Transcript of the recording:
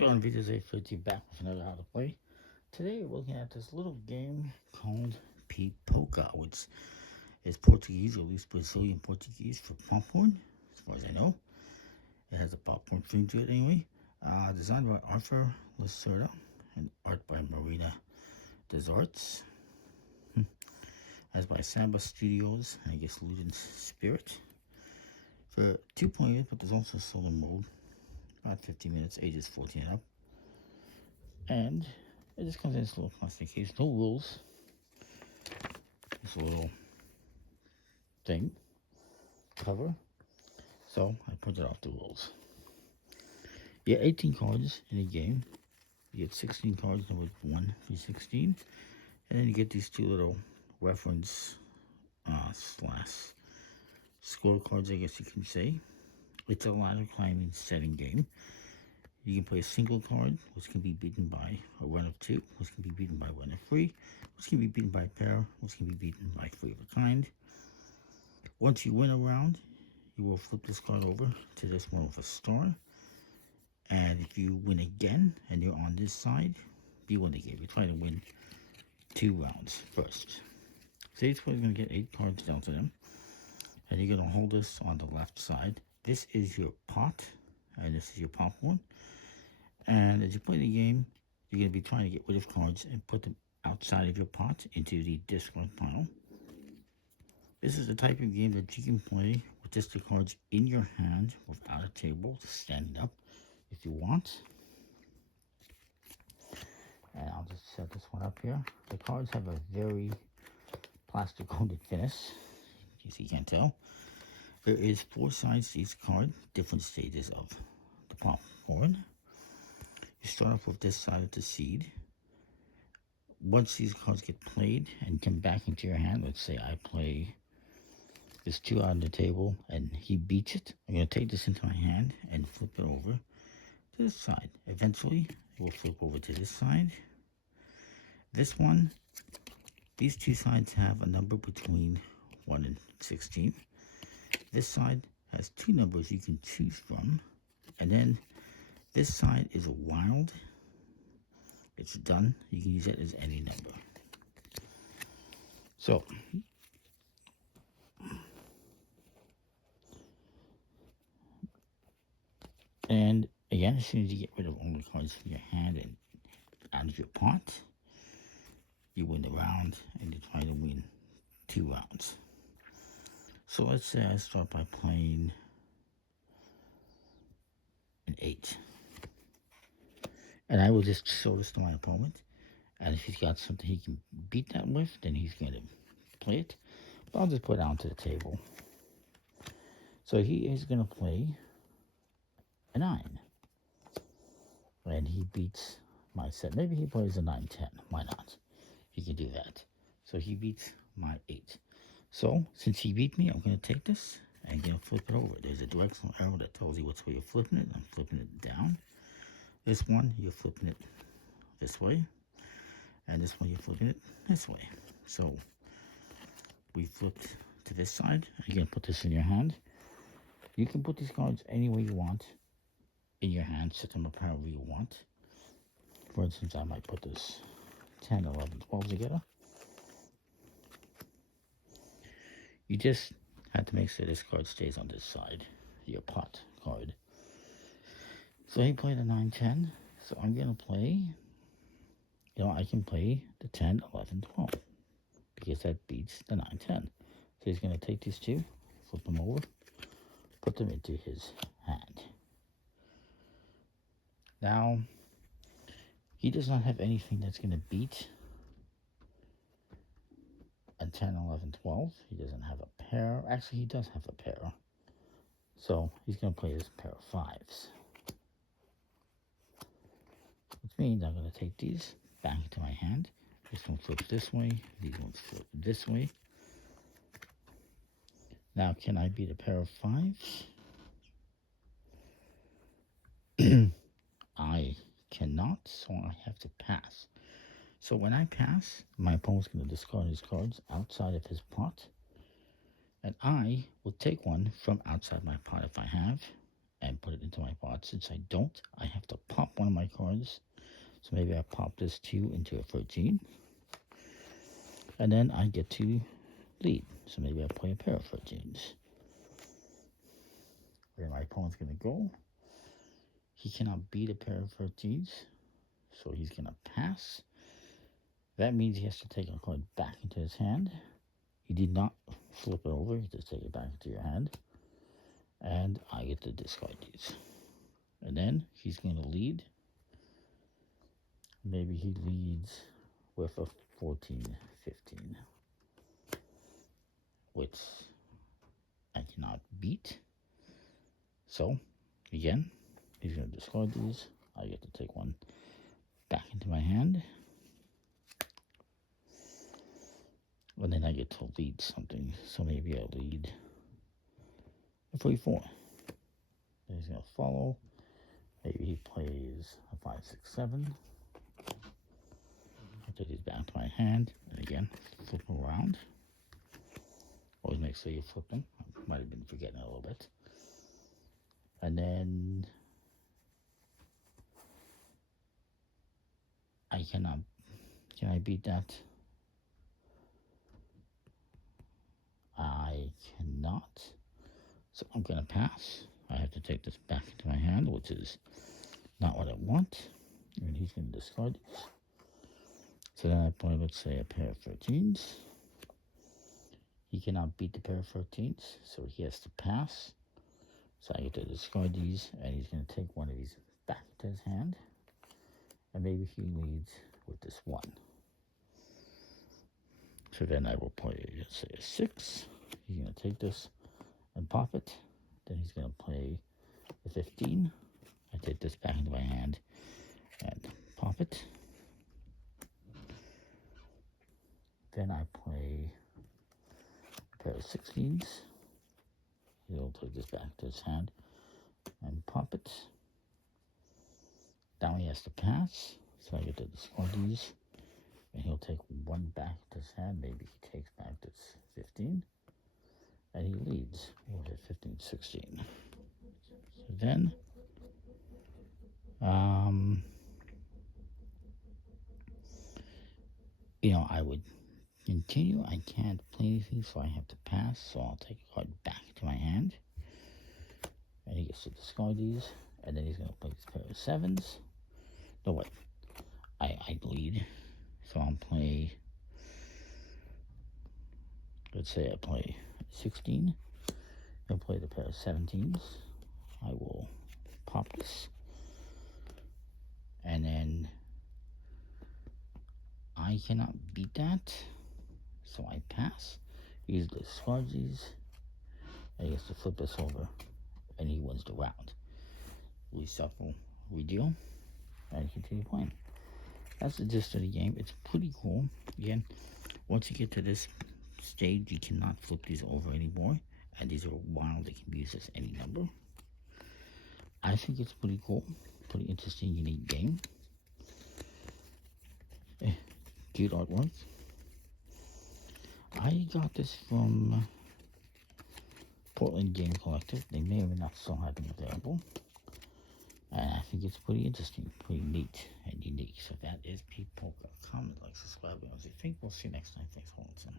We're on video today for you back with another how to play. Today we're looking at this little game called Pipoca, which is Portuguese, or at least Brazilian Portuguese for popcorn, as far as I know. It has a popcorn theme to it anyway. Designed by Arthur Lacerda and art by Miranda Desarts. As by Samba Studios, and I guess Ludens Spirit. For 2 players, but there's also solo mode. About 50 minutes, ages 14 and up. And it just comes in this little plastic case, no rules. This little thing, cover. So I printed off the rules. You get 18 cards in a game. You get 16 cards, numbered 1 through 16. And then you get these two little reference slash score cards, I guess you can say. It's a ladder climbing setting game. You can play a single card, which can be beaten by a run of 2, which can be beaten by run of 3, which can be beaten by a pair, which can be beaten by 3 of a kind. Once you win a round, you will flip this card over to this one with a star. And if you win again, and you're on this side, you win the game. You try to win 2 rounds first. So each player's going to get 8 cards down to them. And you're going to hold this on the left side. This is your pot, and this is your popcorn. And as you play the game, you're going to be trying to get rid of cards and put them outside of your pot into the discard pile. This is the type of game that you can play with just the cards in your hand without a table, standing up if you want. And I'll just set this one up here. The cards have a very plastic coated finish, in case you can't tell. There is 4 sides to each card, different stages of the popcorn. You start off with this side of the seed. Once these cards get played and come back into your hand, let's say I play this 2 out on the table and he beats it. I'm going to take this into my hand and flip it over to this side. Eventually, it will flip over to this side. This one, these 2 sides have a number between 1 and 16. This side has 2 numbers you can choose from. And then this side is a wild. It's done. You can use it as any number. So, and again, as soon as you get rid of all the cards from your hand and out of your pot, you win the round and you try to win 2 rounds. So let's say I start by playing an 8. And I will just show this to my opponent. And if he's got something he can beat that with, then he's going to play it. But I'll just put it onto the table. So he is going to play a 9. And he beats my set. Maybe he plays a 9-10. Why not? He can do that. So he beats my 8. So since he beat me, I'm going to take this and I'm going to flip it over. There's a directional arrow that tells you which way you're flipping it. I'm flipping it down. This one, you're flipping it this way. And this one, you're flipping it this way. So we flipped to this side. Again, put this in your hand. You can put these cards any way you want in your hand. Set them up however you want. For instance, I might put this 10, 11, 12 together. You just have to make sure this card stays on this side, your pot card. So he played a 9-10, so I'm going to play, I can play the 10, 11, 12, because that beats the 9-10. So he's going to take these 2, flip them over, put them into his hand. Now, he does not have anything that's going to beat a 10, 11, 12. He doesn't have a pair. Actually, he does have a pair. So he's going to play this pair of 5s. Which means I'm going to take these back into my hand. This one flips this way. These ones flip this way. Now, can I beat a pair of 5s? I cannot, so I have to pass. So when I pass, my opponent's going to discard his cards outside of his pot. And I will take one from outside my pot if I have, and put it into my pot. Since I don't, I have to pop one one of my cards. So maybe I pop this 2 into a 13. And then I get to lead. So maybe I play a pair of 13s. Where my opponent's going to go. He cannot beat a pair of 13s. So he's going to pass. That means he has to take a card back into his hand. He did not flip it over. You just take it back into your hand. And I get to discard these. And then he's going to lead. Maybe he leads with a 14, 15. Which I cannot beat. So, again, he's going to discard these. I get to take one back into my hand. And then I get to lead something. So maybe I lead a 44. Then he's going to follow. Maybe he plays a 5, 6, 7. I'll take these back to my hand. And again, flip them around. Always make sure you flip them. I might have been forgetting a little bit. And then I cannot. Can I beat that? I cannot. So I'm going to pass. I have to take this back into my hand, which is not what I want. And he's going to discard these. So then I play, let's say, a pair of 13s. He cannot beat the pair of 13s, so he has to pass. So I get to discard these, and he's going to take one of these back into his hand. And maybe he leads with this 1. So then I will play, let's say, a 6. He's going to take this and pop it. Then he's going to play a 15. I take this back into my hand and pop it. Then I play a pair of 16s. He'll take this back to his hand and pop it. Now he has to pass, so I get to discard these. And he'll take one back to his hand. Maybe he takes back this 15. And he leads with a 15, 16. So then, I would continue. I can't play anything, so I have to pass. So I'll take a card back to my hand. And he gets to discard these. And then he's going to play this pair of 7s. No, wait. I lead. So I'll play, let's say I play 16. He'll play the pair of 17s. I will pop this. And then I cannot beat that. So I pass. He discards these. And he has to flip this over. And he wins the round. Reshuffle, redeal, and continue playing. That's the gist of the game. It's pretty cool. Again, once you get to this stage, you cannot flip these over anymore. And these are wild. They can be used as any number. I think it's pretty cool. Pretty interesting, unique game. Cute artwork. I got this from Portland Game Collective. They may or may not still have them available. And I think it's pretty interesting, pretty neat and unique. So that is Pipoca. Comment, like, subscribe, and what you think. We'll see you next time. Thanks for watching.